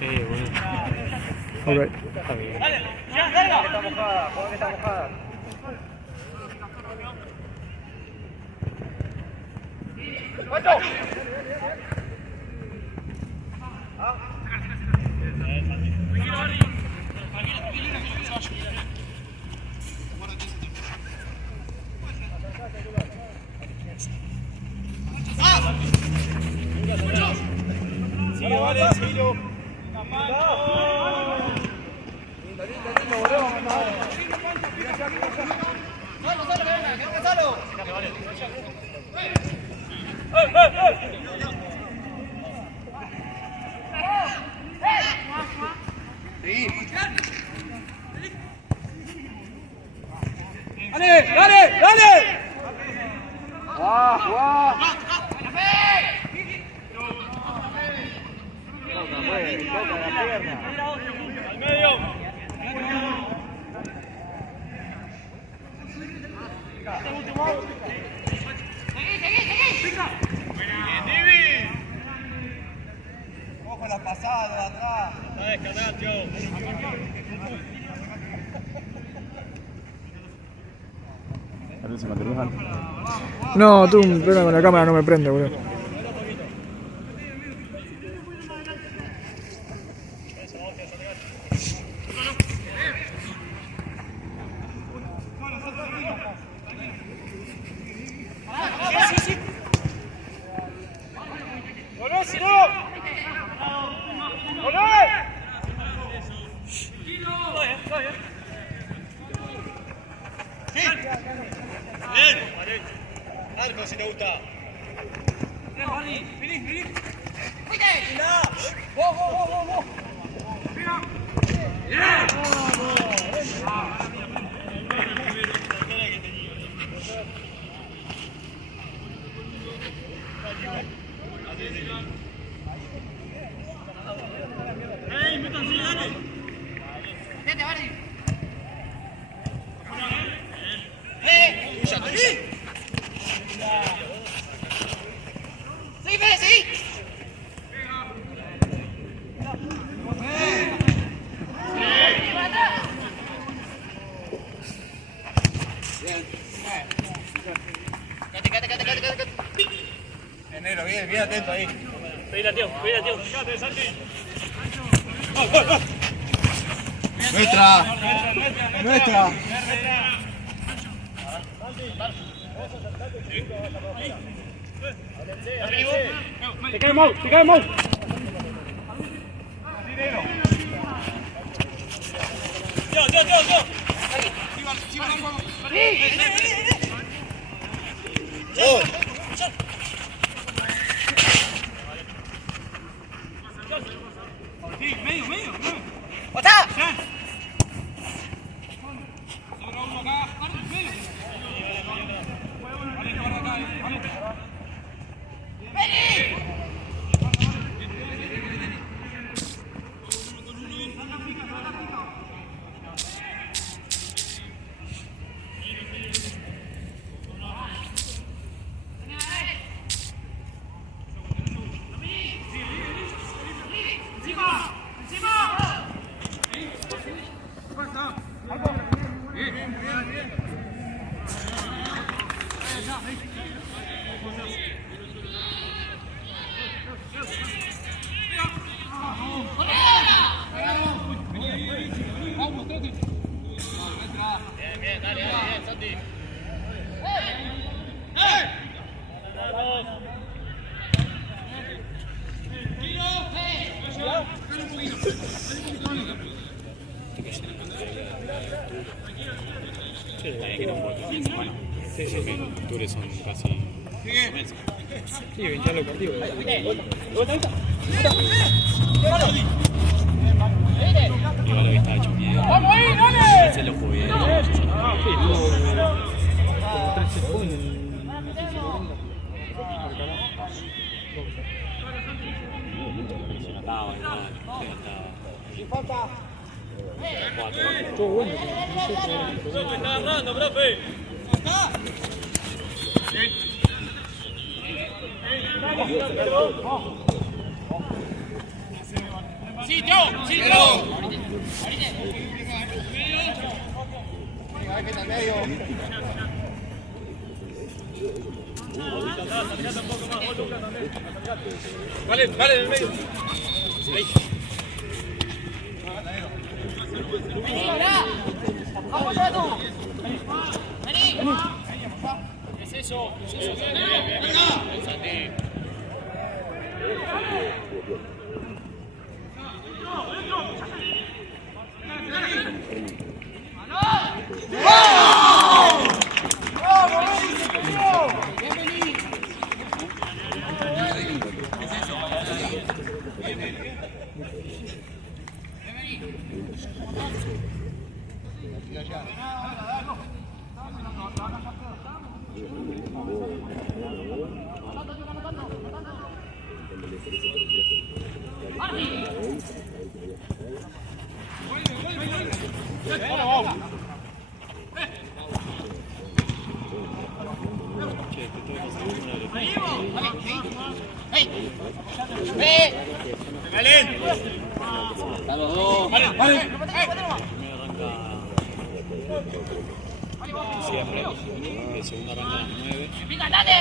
Sí, bueno. Ok. Está bien. Está mojada, juega que está mojada. Sigue, vale, Chilo. Lindo, volvemos a mandar. Solo. Sí. ¡Dale! ¡Guau! Toca la pierna. Al medio. Bien, Divi. Ojo la pasada de atrás. Está descargado, Tiago. No, tú un problema con la cámara no me prende, boludo. ¡Volvé, si no! ¡Volvé! Bien. Arco si te gusta. Enero, bien atento ahí. Cuida, tío. Fíjate, Santi. Nuestra. Te cae mal. Tío. Medio. ¡Ota! Bien, dale, Santi. Sí, Tours son casi. Sí, 20 los partidos. Igual hoy está hecho miedo. ¡Vamos ahí, dale! Se lo jugué. Sí, como 13 puntos. Se notaba, Sin falta. 4. Estuvo bueno. ¡Me está agarrando, profe! Vale, vale, en el medio. Ahí. ¡Vamos, tú! ¡Vení! Es eso. Bien. Siempre. El segundo arranca a las 9.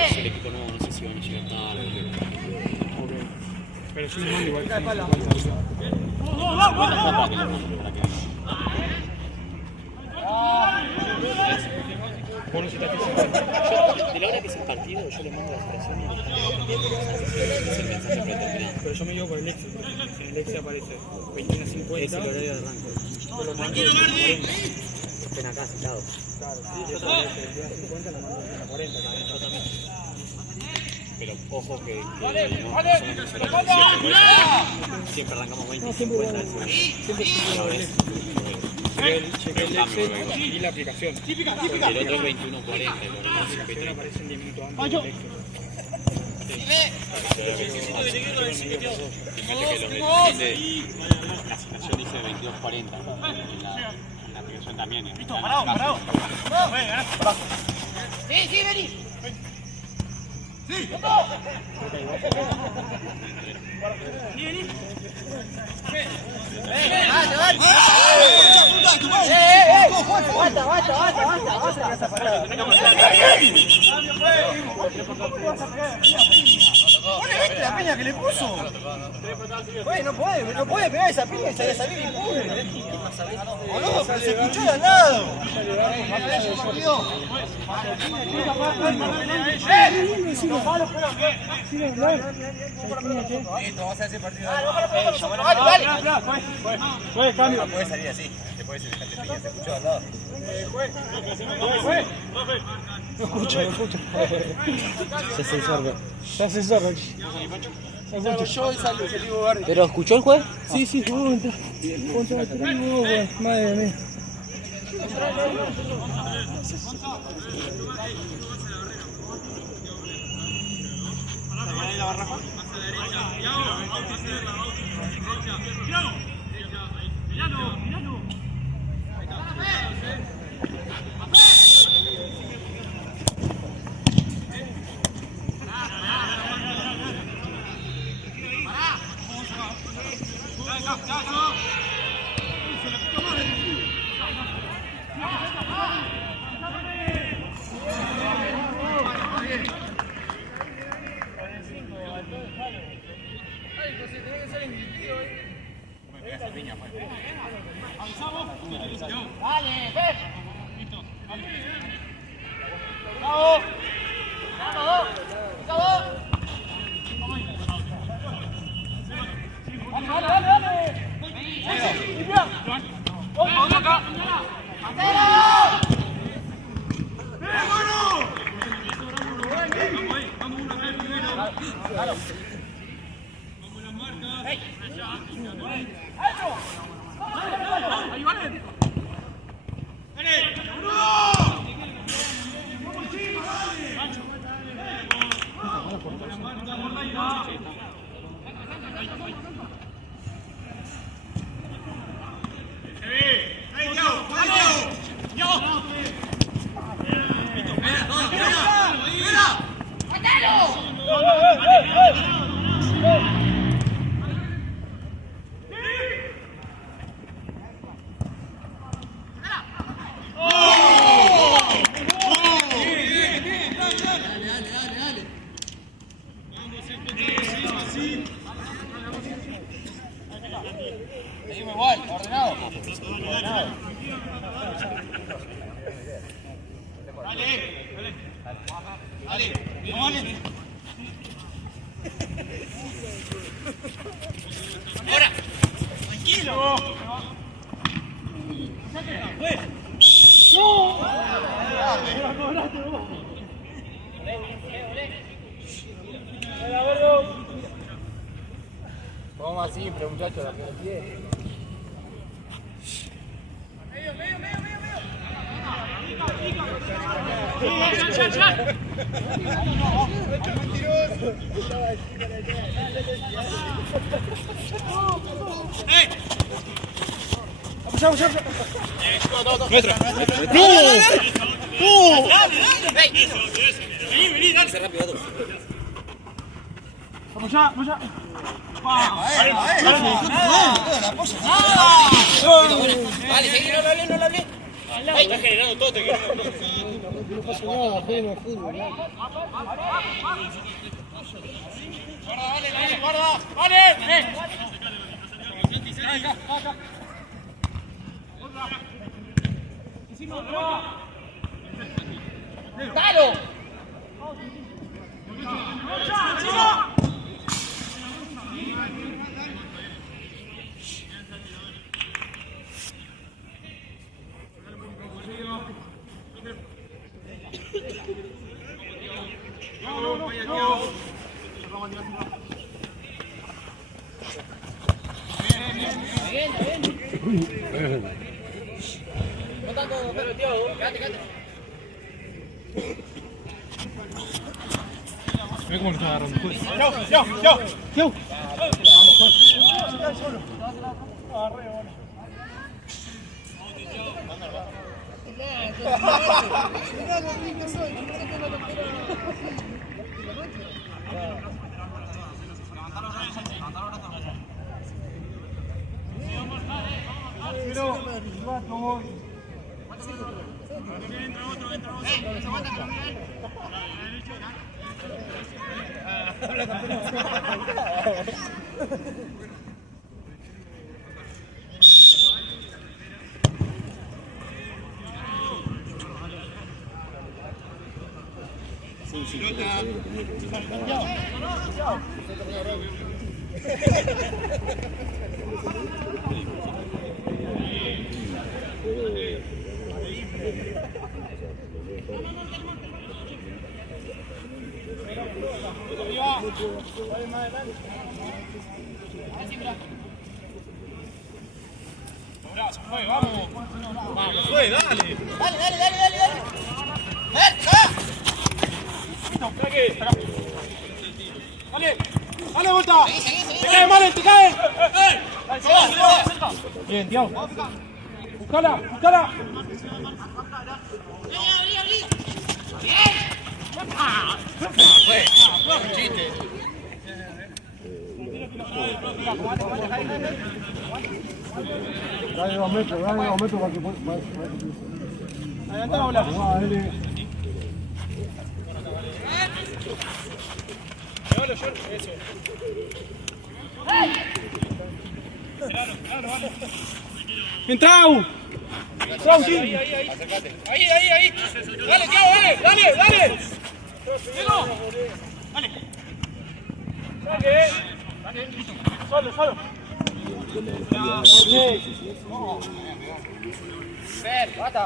Es el equipo nuevo, no sé si van a llegar tarde. Pero es un mando igual. De la hora que es el partido, yo le mando la expresión y es el mensaje predeterminado. Pero yo me llevo por el Excel. En el Excel aparece 21:50. Es el horario de arranque. Tranquilo, Verdi. Estén acá sentados. Claro, sí, yo también. 21:50 lo mando a 40 también. Yo también. Pero ojo que siempre arrancamos 20 y 50. Chequé el Excel y la aplicación. El otro es 21:40. La aparece 10 minutos antes del Excel. La asignación dice 22:40. La aplicación también. Listo, parado. Sí, vení. Sí. ¿Viste la peña que le puso? No puede pegar esa piña y salir impune. ¿O no? Pero se escuchó de al lado. Listo, vamos a hacer ese partido. Vale. No puede salir así. Se puede ser semejante piña, se escuchó de al lado. No escucho. Ya se sorbe. ¿Pero escuchó el juez? Sí, jugó contra Trigo, madre mía. Seguimos igual, ordenado. Ordenado. Dale, dale. Ahora. Tranquilo. Vamos así, pero muchachos, la pie. Nuestra. Vamos ya, vamos ya. Vale, seguí, no lo hablé. Está generando todo, te queremos. No pasa nada, juego fútbol. Guarda, vale. ¡Dalo! Mira cómo lo está agarrando. ¡Yo! ¡Dale, vuelta! ¡Te cae, Malen, te cae! Bien, Tiago. Buscala. Dale 2 metros para que pueda. Adelanta la bola. Eso. ¡Entrau! ¡Entrau, sí! Ahí. Dale, Tiago, dale. Diego. Dale. Solo. Ver, bata.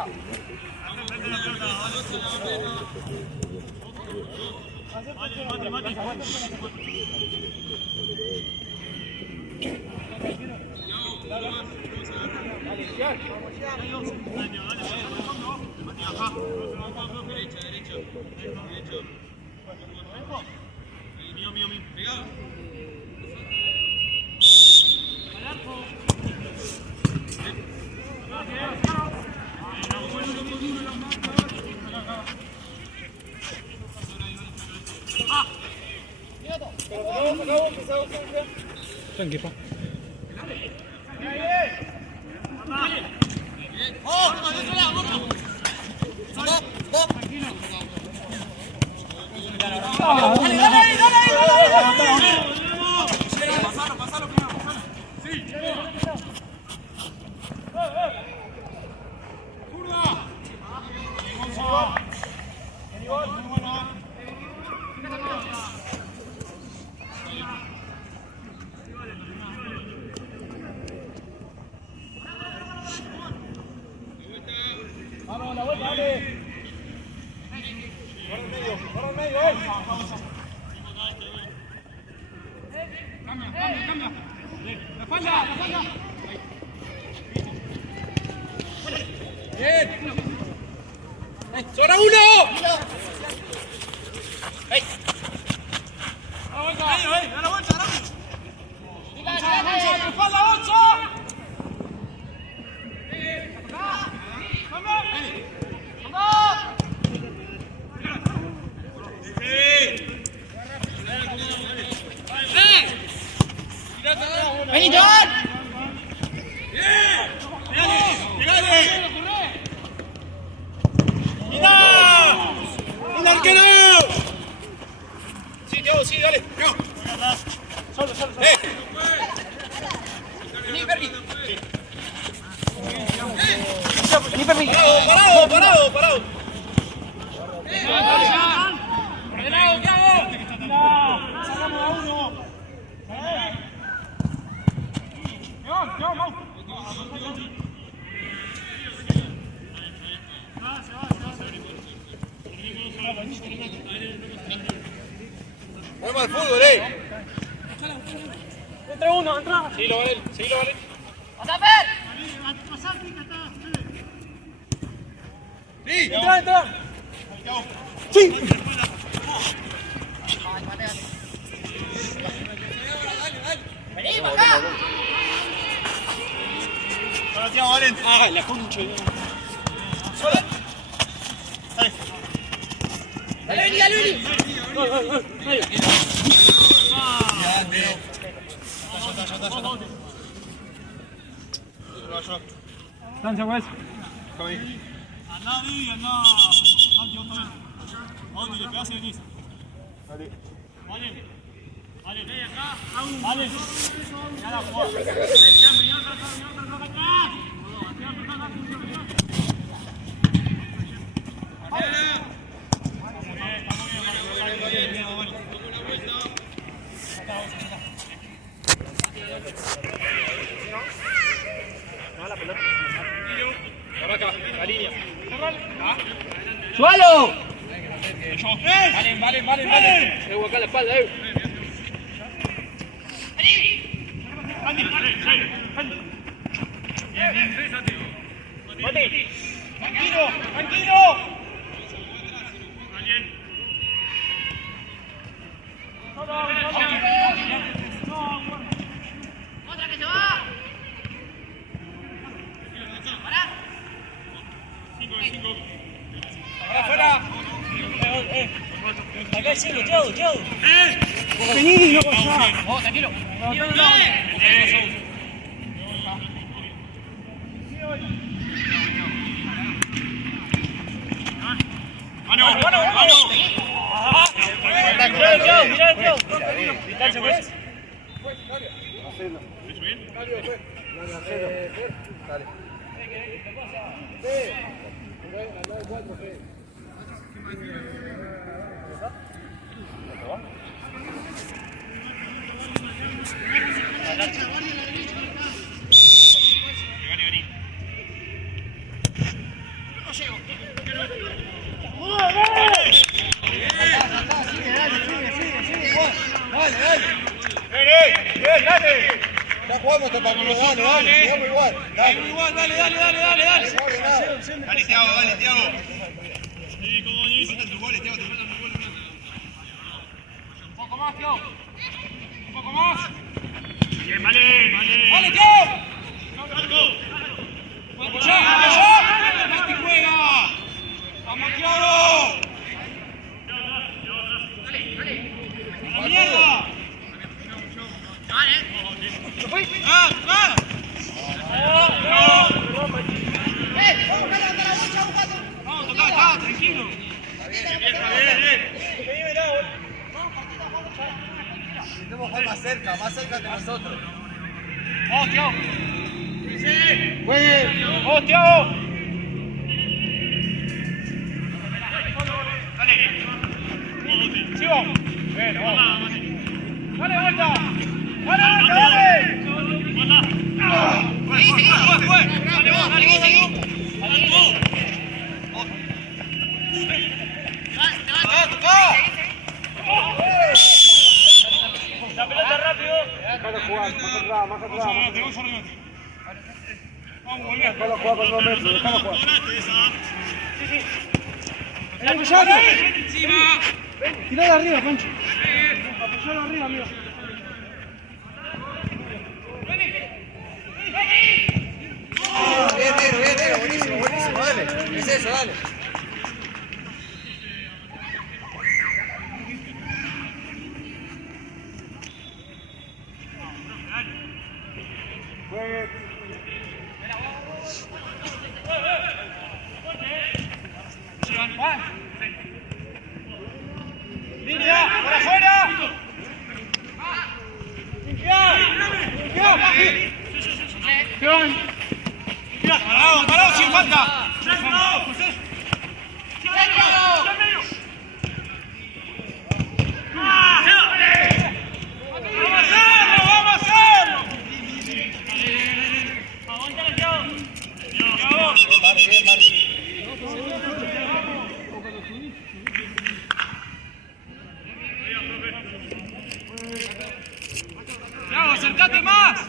Tranquilo. Pasalo. Sí. Vamos, la vuelta, dale. Corre en medio, Cambia. La espalda. Bien. ¡Sobra uno! ¡Ey! ¡A la vuelta! ¡A la vuelta, rápido! ¡La espalda, Onzo! ¡Vení, John! ¡Llegale! ¡Mira! ¡Un arquero! Sí, Diego, sí, dale. Solo. Vení, Perry. Vení, Perry. Parado. Ordenado, ¿qué hago? Sacamos a uno. Vamos. Vamos al fútbol, Entra uno, entra. Seguilo, Valen. ¡Pasa, Fer! Sí, entra. Sí. ¡Vení, bajá! Ahora Tiago, Valen. Ah, la concha. Dale, vení. Stanza, Wes. ¡Sualo! Valen. Llevo acá la espalda, Tranquilo. ¡Otra que se va! Ahora fuera. Acá sigue, Tiago. Vení, no pasa. Oh, tranquilo. Mano. Mirá el Tiago. Distancia, Wes. Dale. Dale. Ya jugamos para que lo gane, dale. Jugamos igual. Dale. Dale, Tiago. Sí, como dice. Faltan tus goles, Tiago. Un poco más, Tiago. Un poco más. Bien, vale. ¡Vale, Tiago! ¡Vamos ya! ¡Mati juega! ¡Vamos, Tiago! ¡A la mierda! ¡Va! Vamos, toca acá, tranquilo. Bien. Intentemos jugar más cerca de nosotros. Déjalo jugar, más atrás. Déjalo jugar con 2 metros, déjalo jugar. Tirá de arriba, Pancho. Apoyalo arriba, amigo. Bien, negro, buenísimo, dale. Es eso, dale. Juegue. ¡Línea! ¡Por afuera! ¡Parado, sin falta! ¡Acércate más!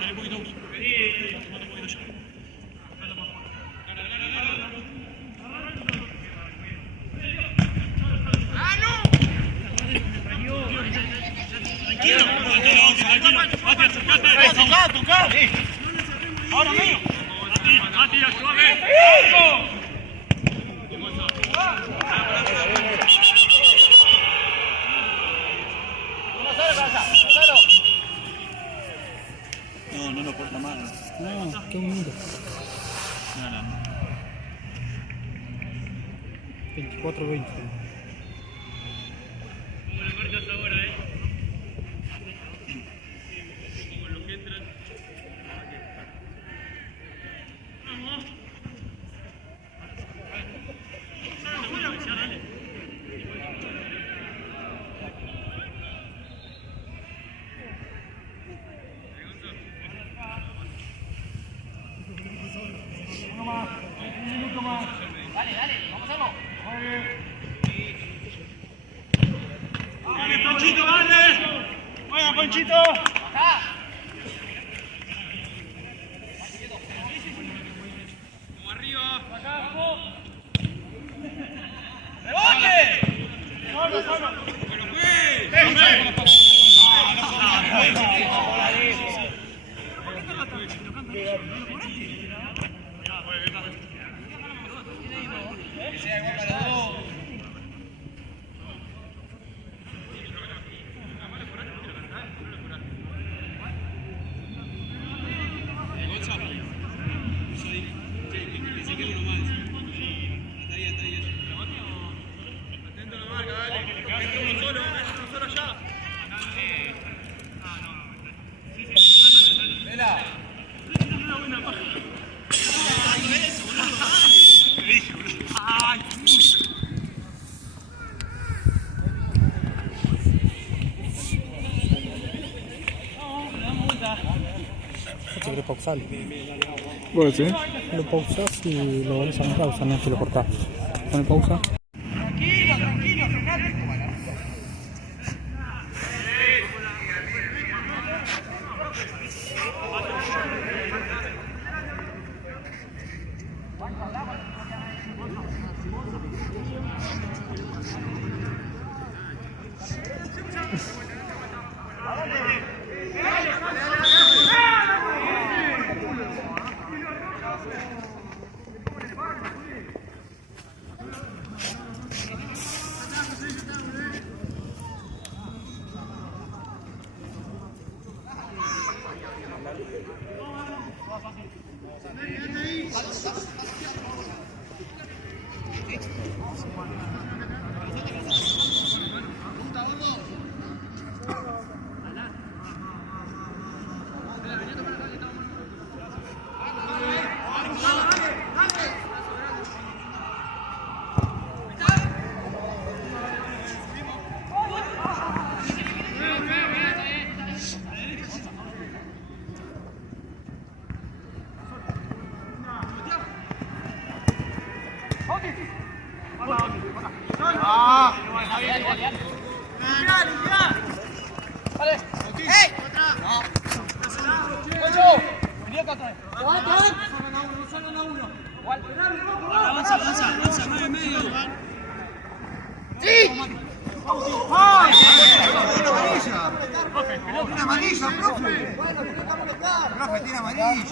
¡Tocá! ¡Ahora mío! ¡Mati, ayúdame! No lo corta mal. No, qué humilde. No. 24-20. Dale, vamos a hacerlo. ¡Dale, Ponchito, dale! ¡Buena, Ponchito! Acá. ¡Vamos arriba! ¡Acá! ¡Rebote! ¡Solo! ¿Quieres pausar? Bueno, sí. Lo pausas y lo volvés a mostrar, o sea, no es que lo cortás. Pone pausa. Tranquilo, frenate.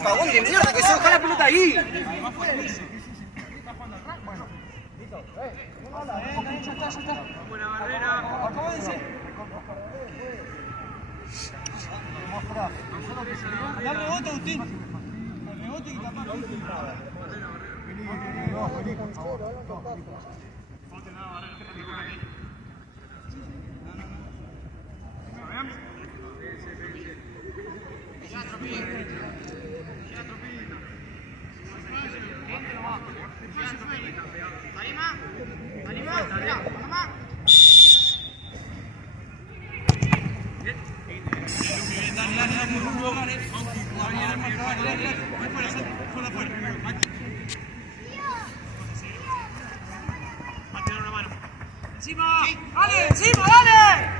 Pagón de mierda, que se deja la pelota ahí. Al rebote, Agustín. Al rebote y capaz. ¡Encima! ¡Dale! ¡Encima! ¡Dale!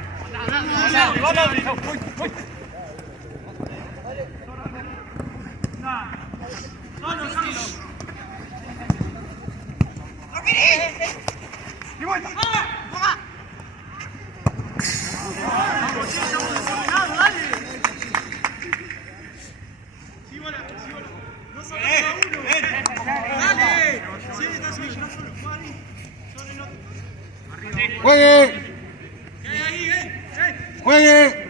¡Juegue! ¡Juegue!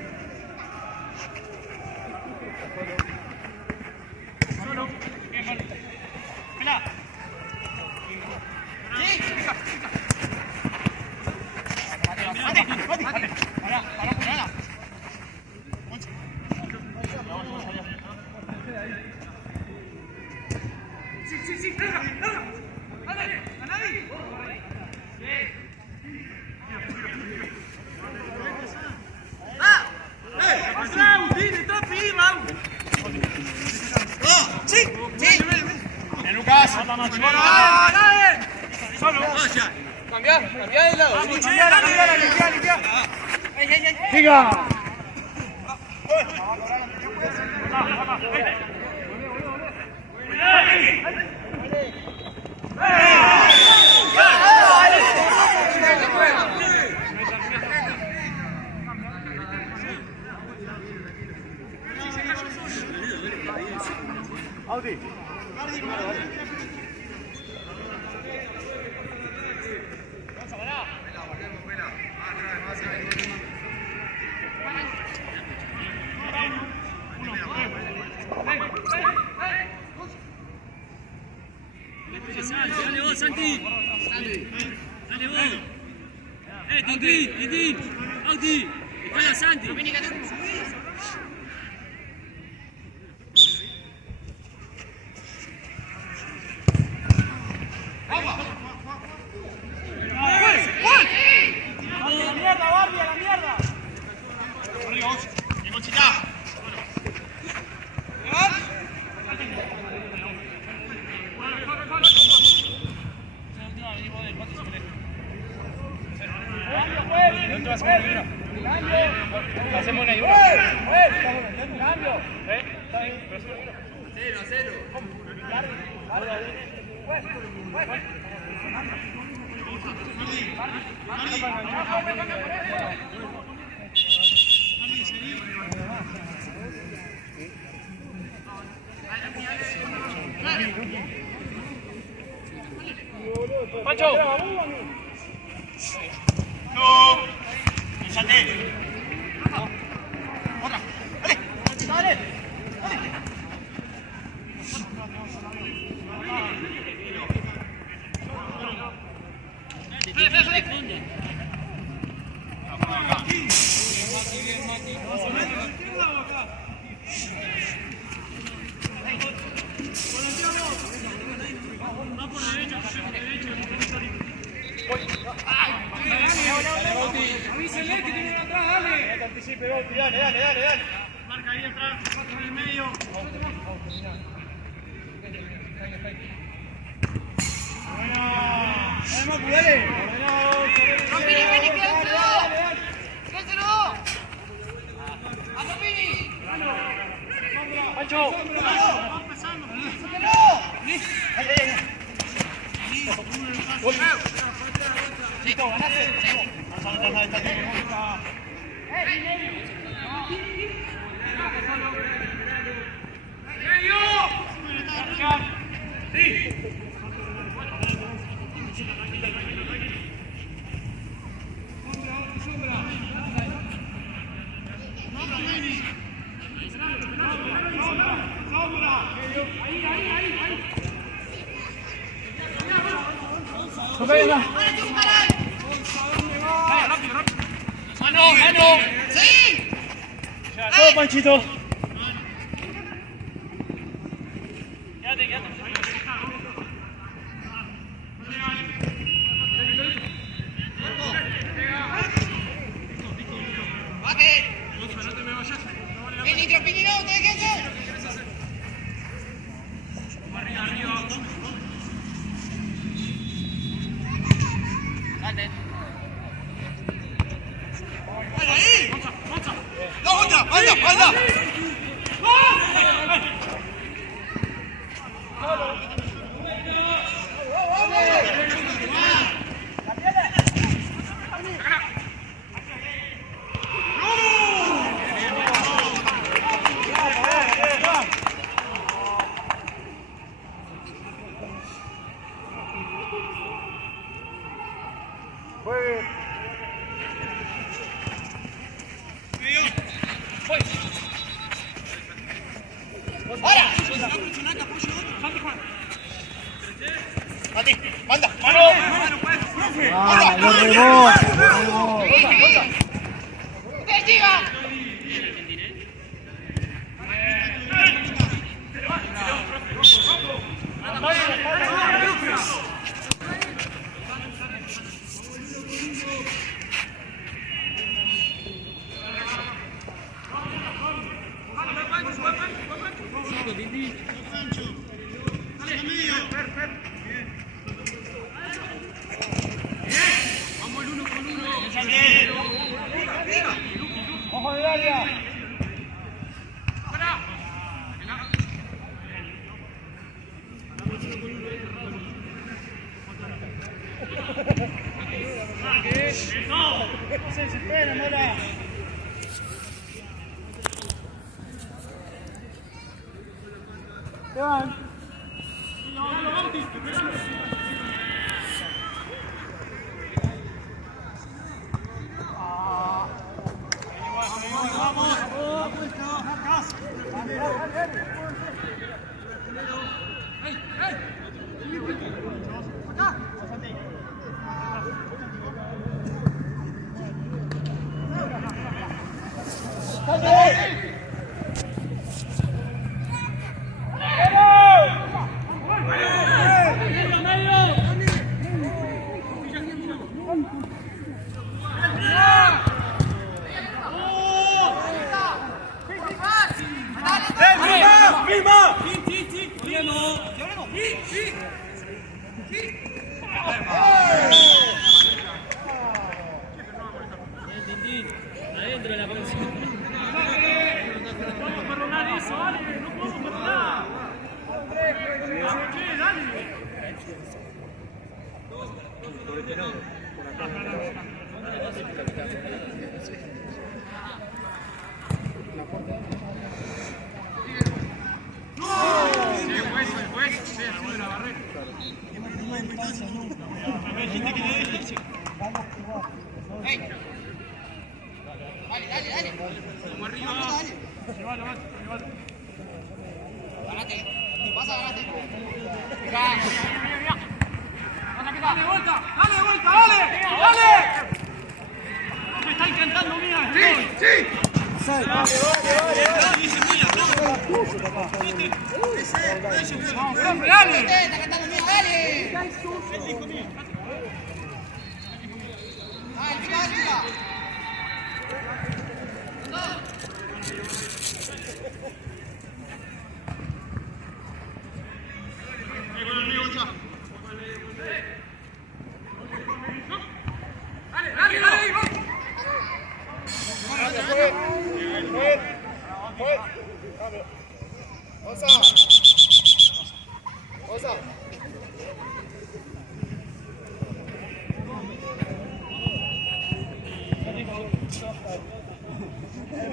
Cambiá de lado. ¡Siga! Audi. Dale vos, Santi. Dale vos. Titi. Audi. Espera, Santi. Hacemos una cambio. Cero. Pancho. No. Fíjate. Otra. Dale. Avísale que tiene atrás, dale. No anticipe, Bauti, dale. Marca ahí atrás, cuatro en el medio. Bueno. Todo Panchito.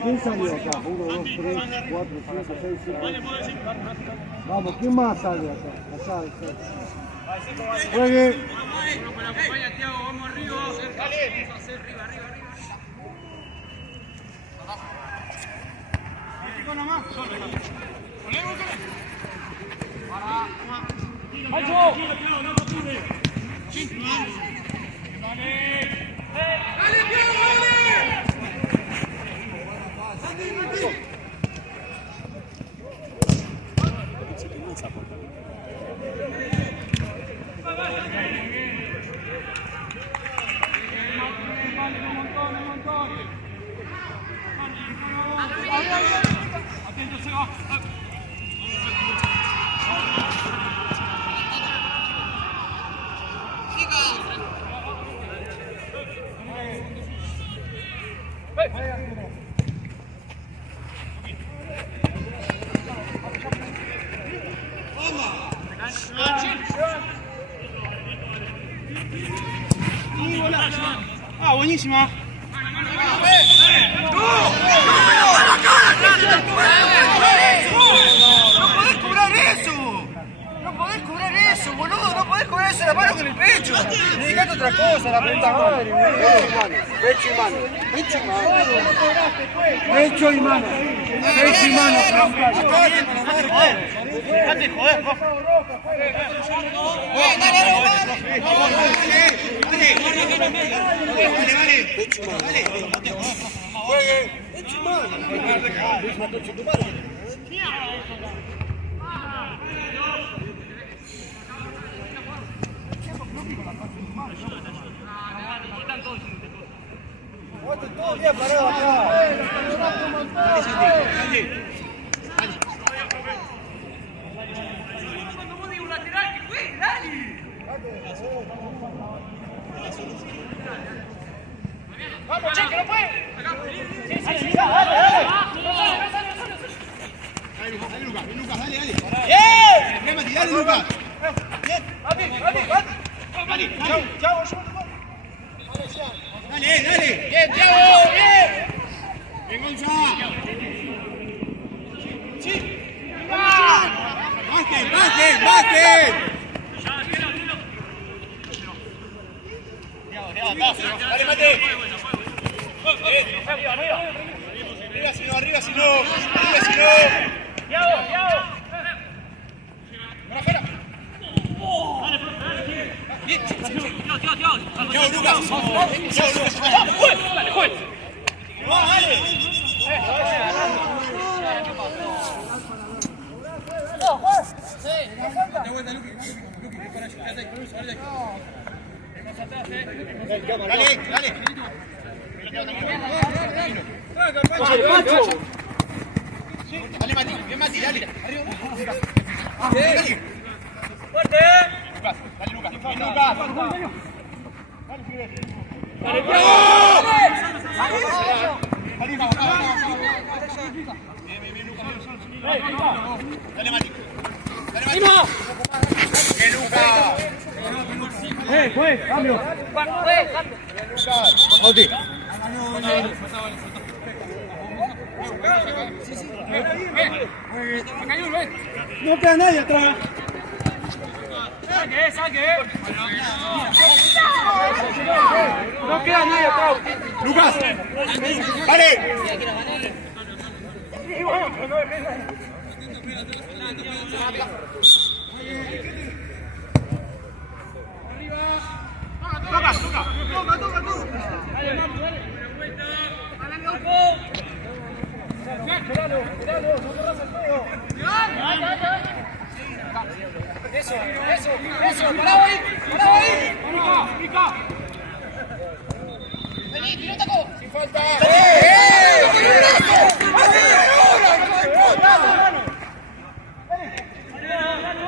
¿Quién salió acá? 1, 2, 3, 4, 5, 6, 7. Vamos, ¿quién más sale acá? Allá. Juegue. Acompaña, Thiago, vamos arriba. Dale. Arriba. Nomás. Atento, se va. Ah, buenísima. No podés cobrar eso, boludo. No podés cobrar eso la mano con el pecho. Dedicate a otra cosa, la puta madre. Pecho y mano. Pecho y mano. Dejate joder, todo el día parado acá. Cuando vos digas un lateral, que juegue, dale. Vamos, che, que no puede. Sí, dale. Dale, Lucas, dale. ¡Bien! Remati, dale, Lucas. Bien, Dale, Thiago, dale. Bien, Thiago, bien. Bien, Gonza. Sí. ¡Bajen! Dale, Mate. Arriba si no. Thiago. Para afuera. Bien. Thiago, Lucas. Dale, juez. Dale, Mati, bien Mati, dale. Arriba. Dale. Fuerte. Dale, Lucas. Bien, Lucas. Dale, Mati. Bien, Lucas. Juez, cambio. Oti. No queda nadie atrás. Saque. No queda nadie atrás. Lucas. Vale. Toca. Eso, parado ahí. Pica. Vení, tira un taco. Sin falta.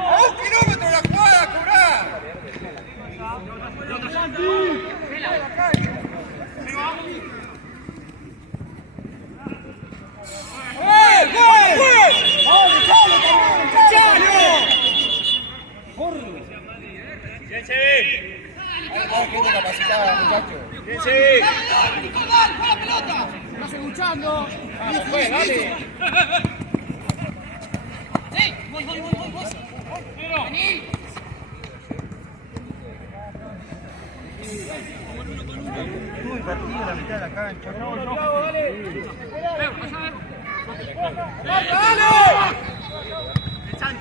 ¡A 1 kilómetro la jugada, cobrá! está, muchachos. Sí. Estás escuchando. Vamos, pues, dale. Sí, voy. Vení. Muy partido la mitad de la cancha.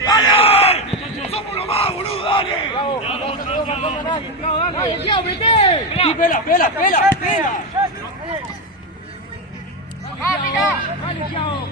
¡Dale! ¡Somos lo más, boludo! ¡Dale! Dale, Tiago, vete. Sí, pela. Dale, Tiago.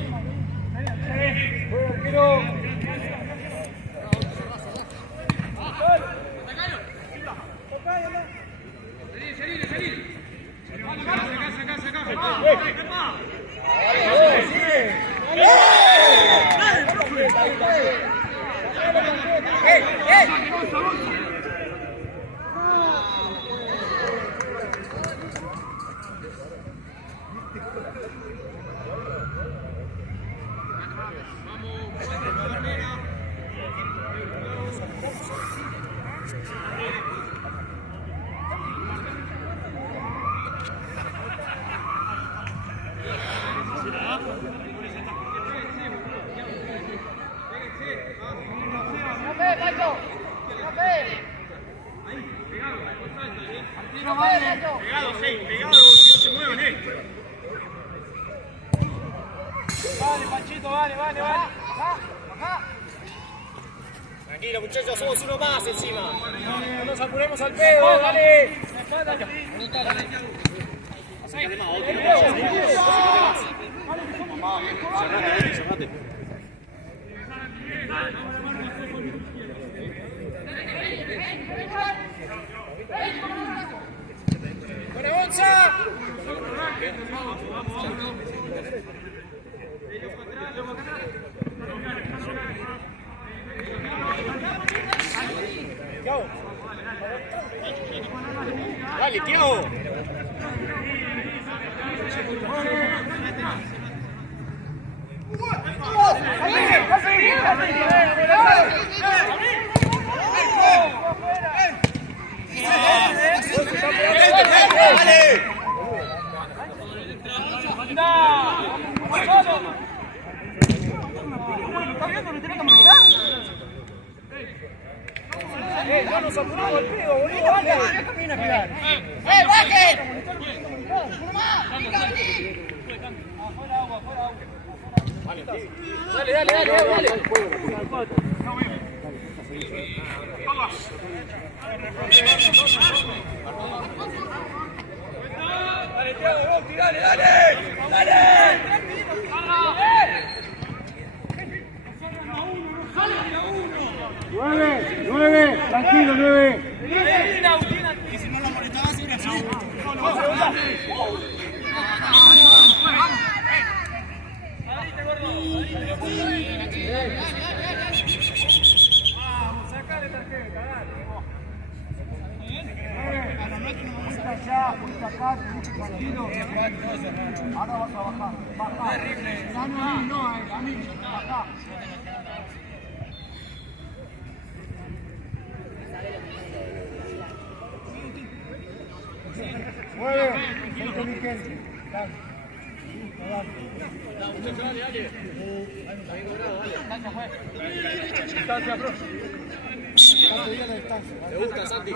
Tranquilo, muchachos, somos uno más encima. No nos apuremos al pedo, dale. Cerrate. ¡Buena onza! Dale, Tiago. No nos apuramos al pedo, boludo, dale. Camina a pegar. ¡Bajen! Dale. Dale, Tiago, Bauti, dale. 9, tranquilo, 9. Y si no lo molestaba, sigue así. Vamos, sacale tarjeta, dale. Fuiste acá, tenés partido. Ahora vas a bajar. Baja. No, a mí. Baja. Mueve, sé inteligente. Dale. Distancia, bro. Dale bien la distancia. ¿Te gusta, Santi?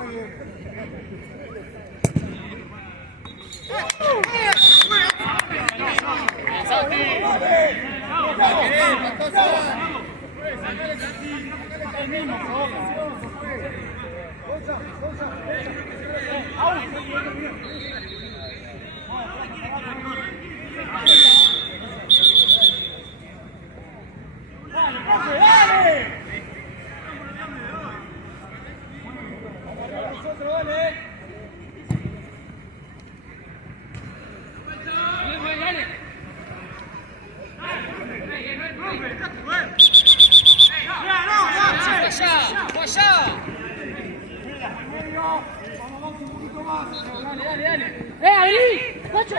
¡Ahí! ¡Nacho!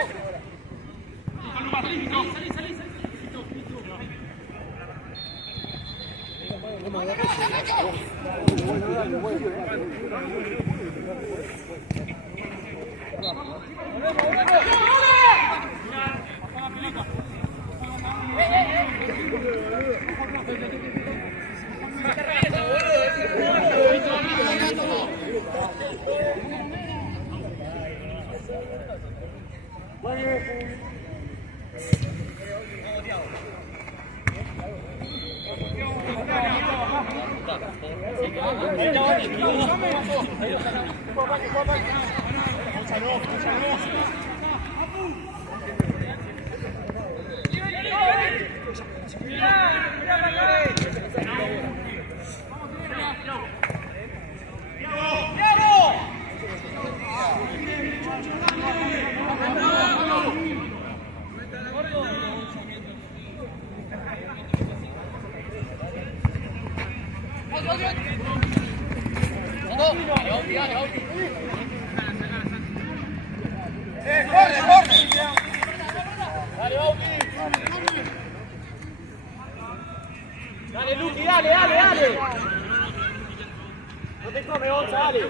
Corre, corre. Dale, Bauti. Dale, Luqui, dale, dale, dale. No te come, Gonza, dale.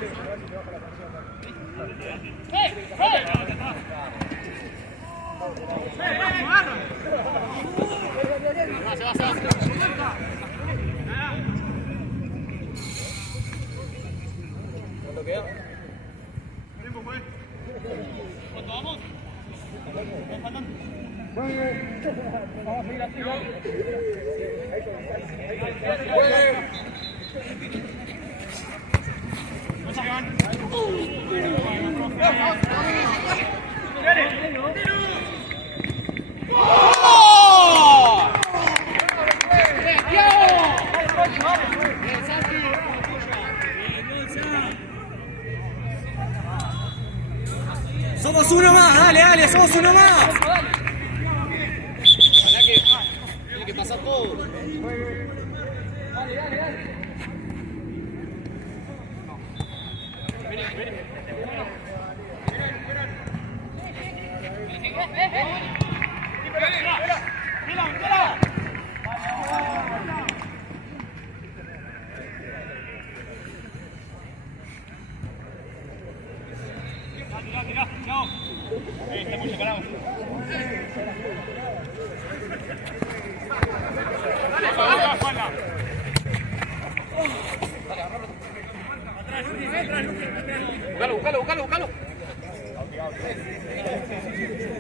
Somos uno más, dale, dale, somos uno más. Tiene que pasar todo. Búscalo.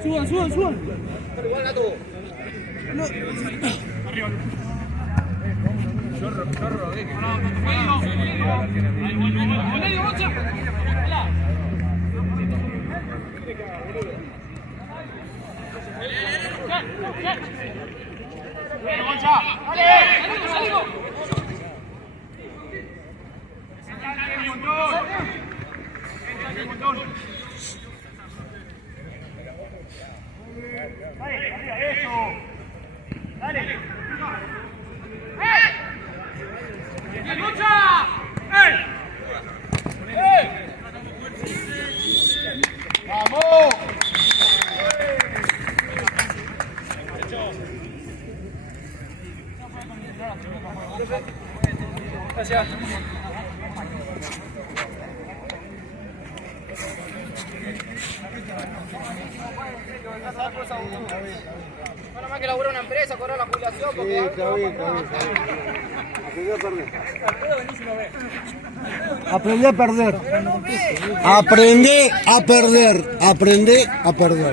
Suban. ¡Vamos! Gracias. Bueno, más que labura una empresa, cobrar la jubilación. Porque Está bien. Aprendí a perder. Aprendí a perder.